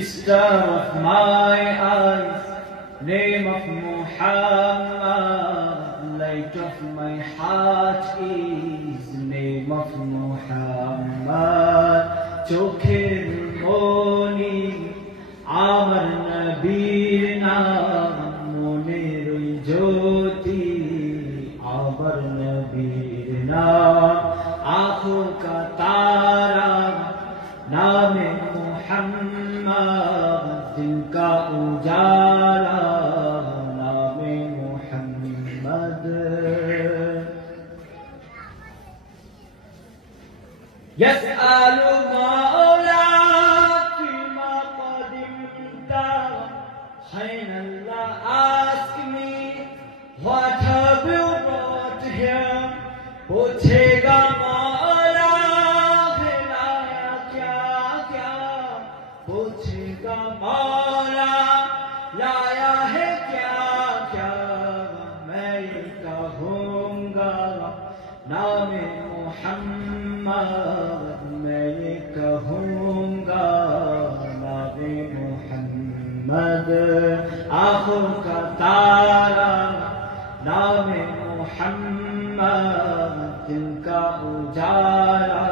Star of my eyes, name of Muhammad, light of my heart is name of Muhammad. চোখের মনি আমার নবীর নাম, মনের জ্যোতি আমার নবীর নাম, आँखों का तारा नामे मुहम्मद, दिल का उजाला नामे मुहम्मद। यसअलु मौला फीमा क़दिमता, Hayy Allah ask me what have you brought here, पूछेगा मौला खिलाया क्या क्या, पूछेगा मौला लाया है क्या क्या, मैं ये कहूँगा नामे मुहम्मद, मैं ये कहूँगा नामे मुहम्मद। आँखों का तारा नामे मुहम्मद, दिल का उजाला